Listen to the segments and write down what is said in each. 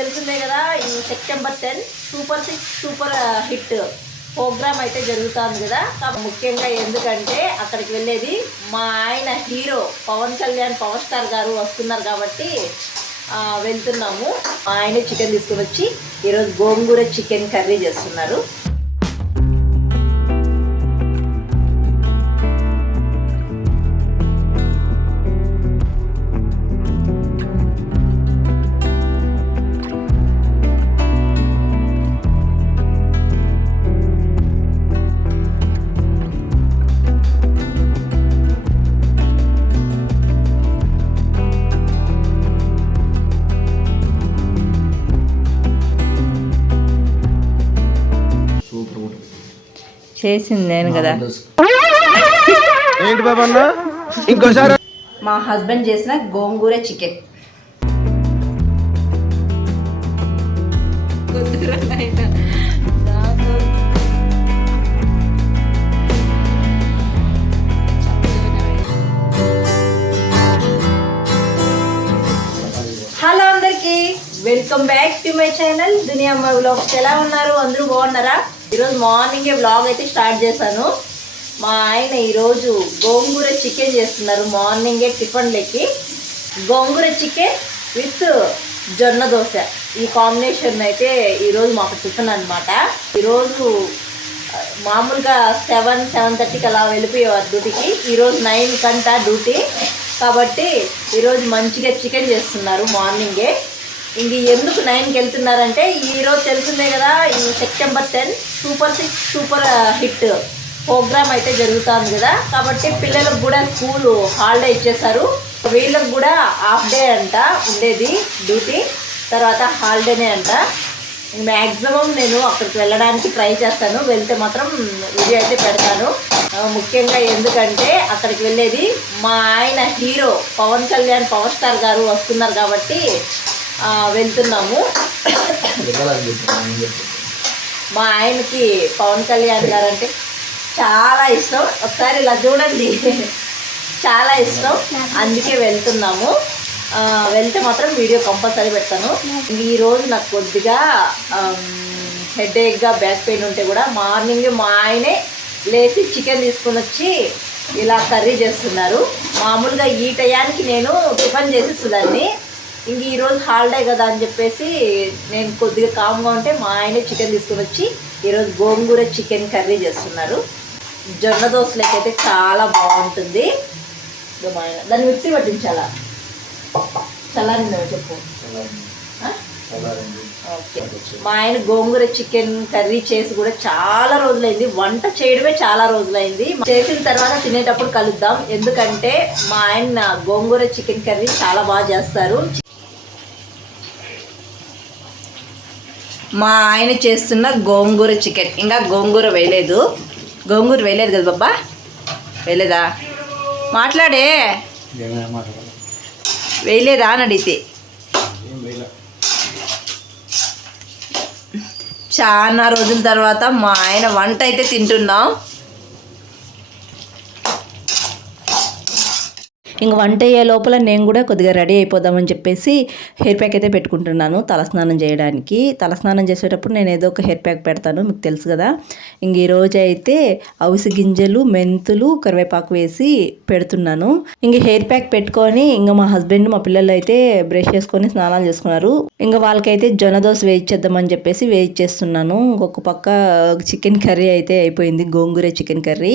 తెలిసిందే కదా, ఈ September 10 super 6 super hit program అయితే జరుగుతుంది కదా. ముఖ్యంగా ఎందుకంటే అక్కడికి వెళ్ళేది మా ఆయన hero Pawan Kalyan, power star గారు వస్తున్నారు కాబట్టి వెళ్తున్నాము. మా ఆయన చికెన్ తీసుకొని వచ్చి ఈరోజు గోంగూర చికెన్ కర్రీ చేస్తున్నారు. చేసింది నేను కదా. ఏంటి బాబా అన్న ఇంకోసారి మా హస్బెండ్ చేసిన గోంగూర చికెన్. హలో అందరికి, welcome back to my channel దునియా అమ్మ వ్లాగ్స్. ఎలా ఉన్నారు? అందరూ బాగున్నారా? ఈరోజు మార్నింగే వ్లాగ్ అయితే స్టార్ట్ చేశాను. మా ఆయన ఈరోజు గోంగూర చికెన్ చేస్తున్నారు. మార్నింగే టిఫిన్లకి గోంగూర చికెన్ విత్ జొన్న దోశ, ఈ కాంబినేషన్ అయితే ఈరోజు మాకు టిఫిన్ అనమాట. ఈరోజు మామూలుగా 7-7:30కి అలా వెళ్ళిపోయేవారు డ్యూటీకి. ఈరోజు 9 కంటా డ్యూటీ కాబట్టి ఈరోజు మంచిగా చికెన్ చేస్తున్నారు మార్నింగే. ఇంక ఎందుకు 9కి వెళ్తున్నారంటే ఈరోజు తెలిసిందే కదా, ఈ September 10 super 6 super hit program అయితే జరుగుతుంది కదా. కాబట్టి పిల్లలకు కూడా స్కూల్ హాలిడే ఇచ్చేసారు. వీళ్ళకు కూడా హాఫ్ డే అంట ఉండేది డ్యూటీ, తర్వాత హాలిడేనే అంట. మ్యాక్సిమం నేను అక్కడికి వెళ్ళడానికి ట్రై చేస్తాను. వెళ్తే మాత్రం వీడియో అయితే పెడతాను. ముఖ్యంగా ఎందుకంటే అక్కడికి వెళ్ళేది మా ఆయన hero Pawan Kalyan, power star గారు వస్తున్నారు కాబట్టి వెళ్తున్నాము. మా ఆయనకి పవన్ కళ్యాణ్ గారు అంటే చాలా ఇష్టం. ఒకసారి ఇలా చూడండి, చాలా ఇష్టం, అందుకే వెళ్తున్నాము. వెళ్తే మాత్రం వీడియో కంపల్సరీ పెడతాను. ఈరోజు నాకు కొద్దిగా హెడేక్గా బ్యాక్ పెయిన్ ఉంటే కూడా మార్నింగ్ మా ఆయనే లేచి చికెన్ తీసుకొని వచ్చి ఇలా కర్రీ చేస్తున్నారు. మామూలుగా ఈ టయానికి నేను టిఫిన్ చేసేస్తుందాన్ని. ఇంక ఈరోజు హాలిడే కదా అని చెప్పేసి నేను కొద్దిగా కామ్గా ఉంటే మా ఆయన చికెన్ తీసుకొని వచ్చి ఈరోజు గోంగూర చికెన్ కర్రీ చేస్తున్నారు. జొన్న దోశలకి అయితే చాలా బాగుంటుంది. మా ఆయన దాన్ని మిక్సీ పట్టించాలా? చల్లారిందా చెప్పు. ఓకే, మా ఆయన గోంగూర చికెన్ కర్రీ చేసి కూడా చాలా రోజులైంది. వంట చేయడమే చాలా రోజులైంది. చేసిన తర్వాత తినేటప్పుడు కలుద్దాం. ఎందుకంటే మా ఆయన గోంగూర చికెన్ కర్రీ చాలా బాగా చేస్తారు. మా ఆయన చేస్తున్న గోంగూర చికెన్, ఇంకా గోంగూర వేయలేదు. గోంగూర వేయలేదు కదా బాబా? వేయలేదా? మాట్లాడే. వేయలేదా అని అడిగితే చాలా రోజుల తర్వాత మా ఆయన వంట అయితే తింటున్నాం. ఇంక వంట అయ్యే లోపల నేను కూడా కొద్దిగా రెడీ అయిపోదామని చెప్పేసి హెయిర్ ప్యాక్ అయితే పెట్టుకుంటున్నాను తలస్నానం చేయడానికి. తలస్నానం చేసేటప్పుడు నేను ఏదో ఒక హెయిర్ ప్యాక్ పెడతాను, మీకు తెలుసు కదా. ఇంక ఈరోజు అయితే అవిసె గింజలు, మెంతులు, కరివేపాకు వేసి పెడుతున్నాను. ఇంక హెయిర్ ప్యాక్ పెట్టుకొని ఇంకా మా హస్బెండ్, మా పిల్లలు అయితే బ్రష్ చేసుకొని స్నానాలు చేసుకున్నారు. ఇంకా వాళ్ళకైతే జొన్న దోశ వేయించేద్దామని చెప్పేసి వేయించేస్తున్నాను. ఇంకొక పక్క చికెన్ కర్రీ అయితే అయిపోయింది, గోంగూర చికెన్ కర్రీ.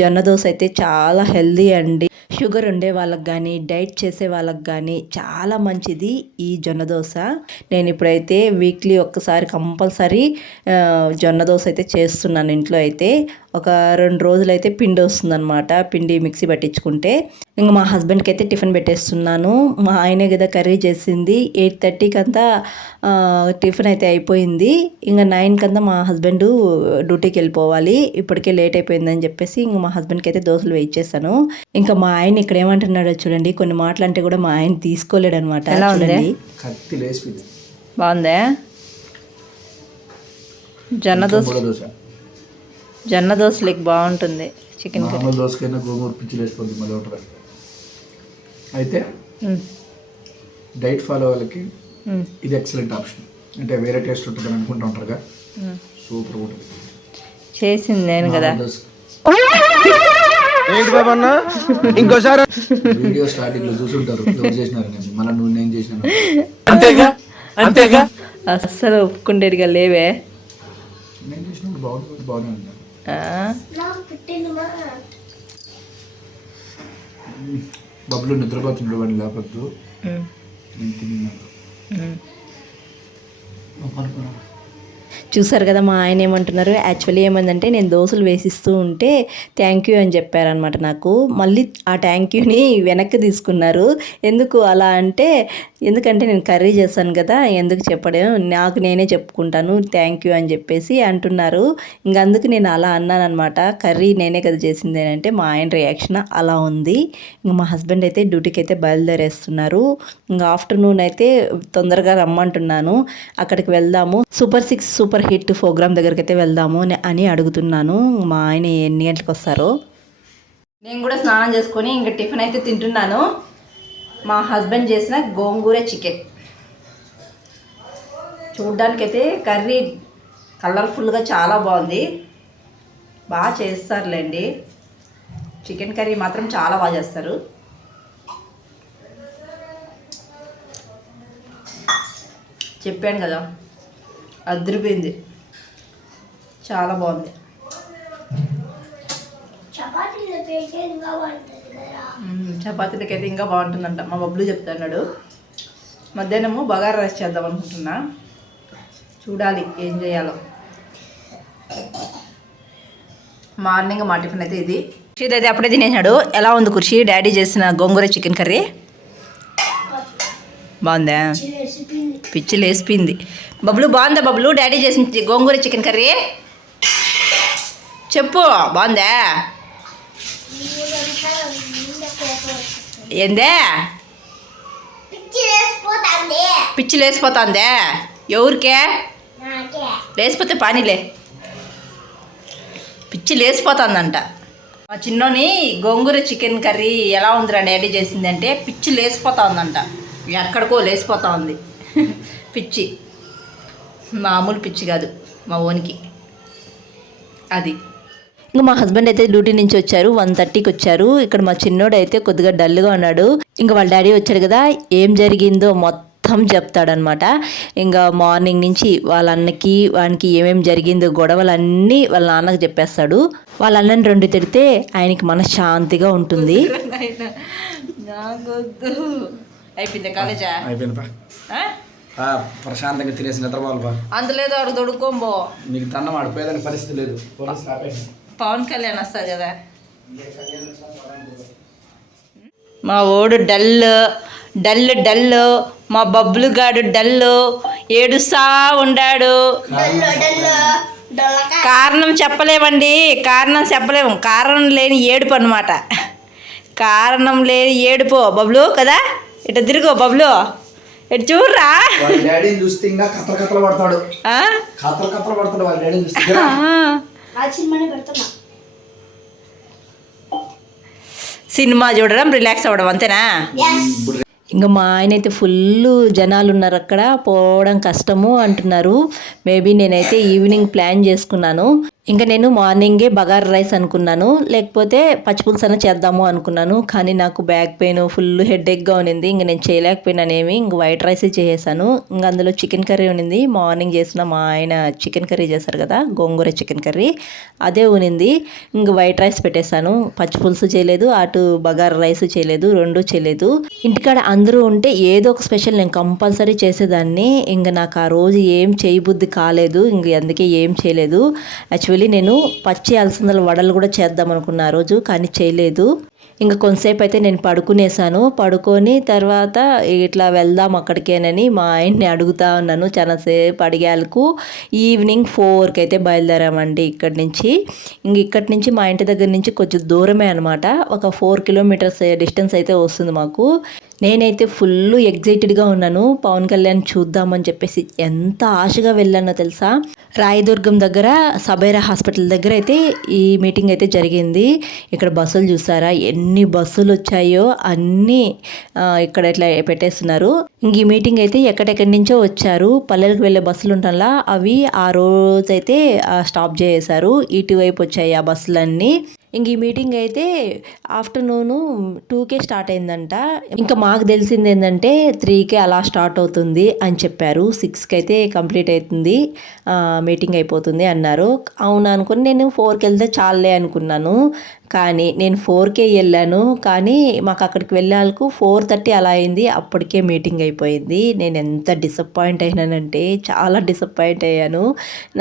జొన్న దోశ అయితే చాలా హెల్దీ అండి. షుగర్ ఉండే వాళ్ళకి కానీ, డైట్ చేసే వాళ్ళకి కానీ చాలా మంచిది ఈ జొన్న దోశ. నేను ఇప్పుడైతే వీక్లీ ఒక్కసారి కంపల్సరీ జొన్న దోశ అయితే చేస్తున్నాను ఇంట్లో. అయితే ఒక 2 రోజులైతే పిండి వస్తుందన్నమాట, పిండి మిక్సీ పట్టించుకుంటే. ఇంకా మా హస్బెండ్కి అయితే టిఫిన్ పెట్టేస్తున్నాను. మా ఆయనే కదా కర్రీ చేసింది. 8:30కి అంతా టిఫిన్ అయితే అయిపోయింది. ఇంకా 9కి అంతా మా హస్బెండ్ డ్యూటీకి వెళ్ళిపోవాలి. ఇప్పటికే లేట్ అయిపోయిందని చెప్పేసి ఇంకా మా హస్బెండ్కి అయితే దోశలు వేయించేసాను. ఇంకా మా ఆయన ఇక్కడ ఏమంటున్నాడో చూడండి. కొన్ని మాటలు అంటే కూడా మా ఆయన తీసుకోలేడు అనమాట. ఎలా ఉంది? బాగుందా? జొన్న దోశలకి బాగుంటుంది చికెన్ కర్రీ. దోశకైనా గోంగూర పిచ్చి లేసిపోతుంది మళ్ళీ ఒకటి. అయితే డైట్ ఫాలో వాళ్ళకి ఇది ఎక్సలెంట్ ఆప్షన్. అంటే వేరే టేస్ట్ ఉంటుందని అనుకుంటా ఉంటారుగా, సూపర్ ఉంటుంది. చేసింది నేను కదా. ఏంటి బాబు అన్న ఇంకోసారి వీడియో స్టార్టింగ్ లో చూసుంటారు ఎవరు చేసినారు నేను, మళ్ళీ నువ్వు నేను చేసినాను. అంతేగా అంతేగా అస్సలు ఒప్పుకుండేటిగా లేవే. నేను చేసినప్పుడు బాగానే ఉంది. ఆ? బబ్బులు నిద్రపోతుండే వాడిని లేకపోద్దు. ఉమ్. నేను తిన్నాను. ఉమ్. చూసారు కదా మా ఆయన ఏమంటున్నారు. యాక్చువల్లీ ఏమైందంటే నేను దోశలు వేసిస్తూ ఉంటే థ్యాంక్ యూ అని చెప్పారనమాట నాకు. మళ్ళీ ఆ థ్యాంక్ యూని వెనక్కి తీసుకున్నారు. ఎందుకు అలా అంటే, ఎందుకంటే నేను కర్రీ చేశాను కదా, ఎందుకు చెప్పడం, నాకు నేనే చెప్పుకుంటాను థ్యాంక్ యూ అని చెప్పేసి అంటున్నారు. ఇంక అందుకు నేను అలా అన్నాను అనమాట. కర్రీ నేనే కదా చేసింది అంటే మా ఆయన రియాక్షన్ అలా ఉంది. ఇంకా మా హస్బెండ్ అయితే డ్యూటీకి అయితే బయలుదేరేస్తున్నారు. ఇంకా ఆఫ్టర్నూన్ అయితే తొందరగా రమ్మంటున్నాను, అక్కడికి వెళ్దాము, సూపర్ 6 సూపర్ హిట్ ప్రోగ్రామ్ దగ్గరికి అయితే వెళ్దాము అని అడుగుతున్నాను. మా ఆయన ఎన్ని గంటలకు వస్తారో. నేను కూడా స్నానం చేసుకొని ఇంకా టిఫిన్ అయితే తింటున్నాను. మా హస్బెండ్ చేసిన గోంగూర చికెన్. చూడ్డానికైతే కర్రీ కలర్ఫుల్గా చాలా బాగుంది. బాగా చేస్తారులేండి. చికెన్ కర్రీ మాత్రం చాలా బాగా చేస్తారు. చెప్పాను కదా, అదిరిపోయింది, చాలా బాగుంది. చపాతీలకైతే ఇంకా బాగుంటుందంట మా బబ్బులు చెప్తున్నాడు. మధ్యాహ్నము బగారా రైస్ చేద్దాం అనుకుంటున్నా, చూడాలి ఏం చేయాలో. మార్నింగ్ మా టిఫిన్ అయితే ఇది. ఖుషి అయితే అప్పుడే తినేసాడు. ఎలా ఉంది ఖుషి డాడీ చేసిన గోంగూర చికెన్ కర్రీ? బాగుందా? పిచ్చి లేసిపోయింది. బబ్లు బాగుందా? బబ్లు డాడీ చేసిన గోంగూర చికెన్ కర్రీ చెప్పు, బాగుందా? ఏందే పిచ్చి లేసిపోతుందే? ఎవరికే లేసిపోతే పానీలే, పిచ్చి లేసిపోతుందంట. మా చిన్నోని గోంగూర చికెన్ కర్రీ ఎలా ఉందిరా డాడీ చేసిందంటే పిచ్చి లేసిపోతా ఉందంట. ఎక్కడికో లేసిపోతా ఉంది పిచ్చి, మామూలు పిచ్చి కాదు మా ఓనికి అది. ఇంకా మా హస్బెండ్ అయితే డ్యూటీ నుంచి వచ్చారు, 1:30కి వచ్చారు. ఇక్కడ మా చిన్నోడు అయితే కొద్దిగా డల్గా ఉన్నాడు. ఇంకా వాళ్ళ డాడీ వచ్చాడు కదా, ఏం జరిగిందో మొత్తం చెప్తాడనమాట. ఇంకా మార్నింగ్ నుంచి వాళ్ళ అన్నకి వానికి ఏమేమి జరిగిందో గొడవలన్నీ వాళ్ళ నాన్నకు చెప్పేస్తాడు. వాళ్ళ అన్నని 2 తిడితే ఆయనకి మనశ్శాంతిగా ఉంటుంది. అయిపోయింది కాలేజా? అయిపోయింది. ప్రశాంతంగా తినేసి నిద్రపోవాలి. అందులేదు వాడు దొడుకోబో, నీకు దండం ఆడిపోయేదాని పరిస్థితి లేదు. పవన్ కళ్యాణ్ వస్తారు కదా. మా ఓడు డల్ డల్ డల్, మా బబ్బులు గాడు డల్, ఏడుస్తా ఉండాడు. కారణం చెప్పలేమండి, కారణం లేని ఏడుపు అనమాట. కారణం లేని ఏడుపు బబ్లు కదా. ఇటు తిరుగు బబ్లు, ఇటు చూడరా. డాడీని చూస్తే ఇంకా కథలు కథలు పడతాడు, కథలు కథలు పడతాడు వాళ్ళ డాడీని చూస్తే. సినిమా చూడడం, రిలాక్స్ అవ్వడం అంతేనా? ఇంకా మా ఆయన అయితే ఫుల్ జనాలు ఉన్నారు అక్కడ, పోవడం కష్టము అంటున్నారు. మేబీ నేనైతే ఈవినింగ్ ప్లాన్ చేసుకున్నాను. ఇంకా నేను మార్నింగే బగారా రైస్ అనుకున్నాను, లేకపోతే పచ్చిపులుసు అన్న చేద్దాము అనుకున్నాను. కానీ నాకు బ్యాక్ పెయిన్, ఫుల్ హెడేక్గా ఉన్నింది. ఇంక నేను చేయలేకపోయినానేమి, ఇంక వైట్ రైసే చేసేసాను. ఇంక అందులో చికెన్ కర్రీ ఉన్నింది. మార్నింగ్ చేసిన మా ఆయన చికెన్ కర్రీ చేశారు కదా, గోంగూర చికెన్ కర్రీ, అదే ఉన్నింది. ఇంక వైట్ రైస్ పెట్టేశాను. పచ్చిపులుసు చేయలేదు, అటు బగారా రైస్ చేయలేదు, 2 చేయలేదు. ఇంటికాడ అందరూ ఉంటే ఏదో ఒక స్పెషల్ నేను కంపల్సరీ చేసేదాన్ని. ఇంక నాకు ఆ రోజు ఏం చేయబుద్ధి కాలేదు, ఇంక అందుకే ఏం చేయలేదు. యాక్చువల్లీ నేను పచ్చి అలసందల వడలు కూడా చేద్దాం అనుకున్నా ఆ రోజు, కానీ చేయలేదు. ఇంకా కొంతసేపు అయితే నేను పడుకునేసాను. పడుకొని తర్వాత ఇట్లా వెళ్దాం అక్కడికేనని మా ఆయన్ని అడుగుతా ఉన్నాను. చాలాసేపు అడిగాలకు ఈవినింగ్ 4కి అయితే బయలుదేరామండి ఇక్కడి నుంచి. ఇంక ఇక్కడి నుంచి మా ఇంటి దగ్గర నుంచి కొంచెం దూరమే అనమాట, ఒక 4 కిలోమీటర్స్ డిస్టెన్స్ అయితే వస్తుంది మాకు. నేనైతే ఫుల్ ఎగ్జైటెడ్గా ఉన్నాను, పవన్ కళ్యాణ్ చూద్దామని చెప్పేసి ఎంత ఆశగా వెళ్ళానో తెలుసా. రాయదుర్గం దగ్గర సబైరా హాస్పిటల్ దగ్గర అయితే ఈ మీటింగ్ అయితే జరిగింది. ఇక్కడ బస్సులు చూసారా, ఎన్ని బస్సులు వచ్చాయో అన్నీ ఇక్కడ ఇట్లా పెట్టేస్తున్నారు. ఇంక ఈ మీటింగ్ అయితే ఎక్కడెక్కడి నుంచో వచ్చారు. పల్లెలకు వెళ్ళే బస్సులు ఉంటాలా అవి ఆ రోజైతే స్టాప్ చేసేసారు. ఇటువైపు వచ్చాయి ఆ బస్సులన్నీ. ఇంక ఈ మీటింగ్ అయితే ఆఫ్టర్నూను 2కే స్టార్ట్ అయిందంట. ఇంకా మాకు తెలిసింది ఏంటంటే 3కే అలా స్టార్ట్ అవుతుంది అని చెప్పారు. 6కి అయితే కంప్లీట్ అవుతుంది, మీటింగ్ అయిపోతుంది అన్నారు. అవును అనుకుని నేను 4కి వెళ్తే చాలే అనుకున్నాను. కానీ నేను 4కే వెళ్ళాను. కానీ మాకు అక్కడికి వెళ్ళాలకు 4:30 అలా అయింది. అప్పటికే మీటింగ్ అయిపోయింది. నేను ఎంత డిసప్పాయింట్ అయినానంటే చాలా డిసప్పాయింట్ అయ్యాను.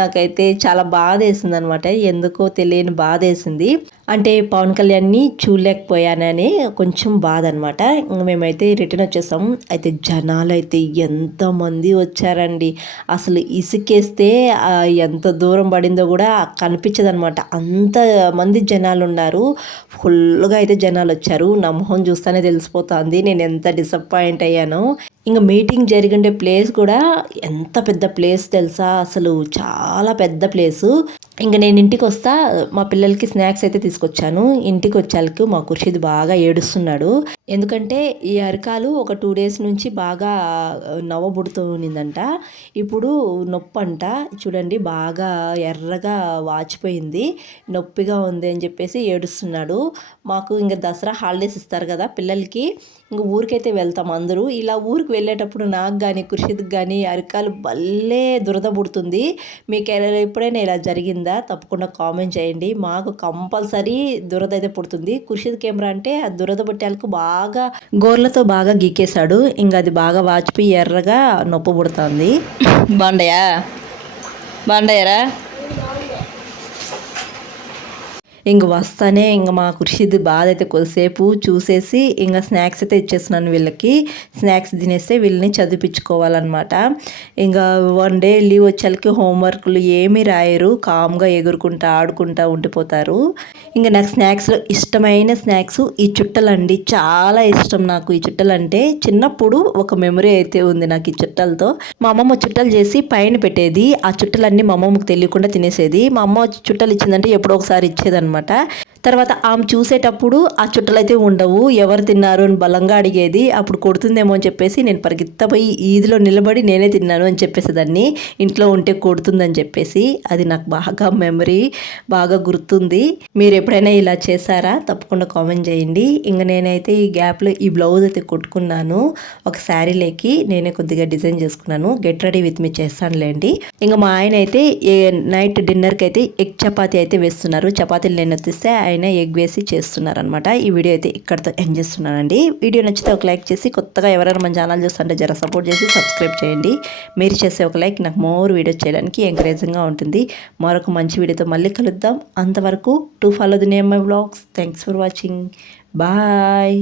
నాకైతే చాలా బాధ వేసింది అనమాట. ఎందుకో తెలియని బాధ వేసింది. అంటే పవన్ కళ్యాణ్ని చూడలేకపోయానని కొంచెం బాధ అనమాట. మేమైతే రిటర్న్ వచ్చేసాం. అయితే జనాలు అయితే ఎంతమంది వచ్చారండి. అసలు ఇసుకేస్తే ఎంత దూరం పడిందో కూడా కనిపించదనమాట. అంతమంది జనాలు ఉన్నారు. ఫుల్గా అయితే జనాలు వచ్చారు. నా మొహం చూస్తేనే తెలిసిపోతుంది నేను ఎంత డిసప్పాయింట్ అయ్యానో. ఇంకా మీటింగ్ జరిగే ప్లేస్ కూడా ఎంత పెద్ద ప్లేస్ తెలుసా, అసలు చాలా పెద్ద ప్లేసు. ఇంకా నేను ఇంటికి వస్తా మా పిల్లలకి స్నాక్స్ అయితే తీసుకొచ్చాను. ఇంటికి వచ్చాక మా ఖుర్షీద్ బాగా ఏడుస్తున్నాడు. ఎందుకంటే ఈ అరికాలు ఒక 2 days నుంచి బాగా నవ్వబుడుతూ ఉన్నిందంట. ఇప్పుడు నొప్పి అంట. చూడండి బాగా ఎర్రగా వాచిపోయింది, నొప్పిగా ఉంది అని చెప్పేసి ఏడుస్తున్నాడు. మాకు ఇంకా దసరా హాలిడేస్ ఇస్తారు కదా పిల్లలకి, ఇంక ఊరికైతే వెళ్తాం అందరూ. ఇలా ఊరికి వెళ్ళేటప్పుడు నాకు కానీ ఖుర్షీద్కి కానీ అరికాలు భలే దురద పుడుతుంది. మీకు ఎప్పుడైనా ఇలా జరిగిందా తప్పకుండా కామెంట్ చేయండి. మాకు కంపల్సరీ దురద అయితే పుడుతుంది. ఖుర్షీద్ కెమెరా అంటే ఆ దురద పుట్టాలకు బాగా గోర్లతో బాగా గీకేశాడు. ఇంకా అది బాగా వాచిపోయి ఎర్రగా నొప్పి పుడుతుంది. బాగుండయారా ఇంక వస్తానే ఇంక మా ఖుర్షీద్ బాధ అయితే కొద్దిసేపు చూసేసి ఇంకా స్నాక్స్ అయితే ఇచ్చేస్తున్నాను వీళ్ళకి. స్నాక్స్ తినేస్తే వీళ్ళని చదివించుకోవాలన్నమాట. ఇంకా 1 day లీవ్ వచ్చేకి హోంవర్క్లు ఏమీ రాయరు, కామ్గా ఎగురుకుంటా ఆడుకుంటా ఉండిపోతారు. ఇంకా నాకు స్నాక్స్లో ఇష్టమైన స్నాక్స్ ఈ చుట్టలండి. చాలా ఇష్టం నాకు ఈ చుట్టలు అంటే. చిన్నప్పుడు ఒక మెమరీ అయితే ఉంది నాకు ఈ చుట్టలతో. మా అమ్మమ్మ చుట్టలు చేసి పైన పెట్టేది. ఆ చుట్టలన్నీ మా అమ్మమ్మకు తెలియకుండా తినేసేది. మా అమ్మ చుట్టలు ఇచ్చిందంటే ఎప్పుడో ఒకసారి ఇచ్చేదన్నమాట. తర్వాత ఆమె చూసేటప్పుడు ఆ చుట్టలైతే ఉండవు, ఎవరు తిన్నారు అని బలంగా అడిగేది. అప్పుడు కొడుతుందేమో అని చెప్పేసి నేను పరిగెత్తపోయి ఈదిలో నిలబడి నేనే తిన్నాను అని చెప్పేసేదాన్ని, ఇంట్లో ఉంటే కొడుతుందని చెప్పేసి. అది నాకు బాగా మెమరీ, బాగా గుర్తుంది. మీరు ఎప్పుడైనా ఇలా చేశారా తప్పకుండా కామెంట్ చేయండి. ఇంకా నేనైతే ఈ గ్యాప్లో ఈ బ్లౌజ్ అయితే కుట్టుకున్నాను. ఒక శారీలోకి నేనే కొద్దిగా డిజైన్ చేసుకున్నాను. Get ready with me చేస్తానులేండి. ఇంకా మా ఆయన అయితే నైట్ డిన్నర్కి అయితే ఎగ్ చపాతీ అయితే వేస్తున్నారు. చపాతీలు నేను ఎత్తిస్తే ఆయన ఎగ్ వేసి చేస్తున్నారనమాట. ఈ వీడియో అయితే ఇక్కడితో ఎండ్ చేస్తున్నానండి. వీడియో నచ్చితే ఒక లైక్ చేసి, కొత్తగా ఎవరైనా మన ఛానల్ చూస్తుంటే జర సపోర్ట్ చేసి సబ్స్క్రైబ్ చేయండి. మీరు చేసే ఒక లైక్ నాకు మోర్ వీడియోస్ చేయడానికి ఎంకరేజింగ్గా ఉంటుంది. మరొక మంచి వీడియోతో మళ్ళీ కలుద్దాం. అంతవరకు to follow the name my vlogs. Thanks for watching. Bye.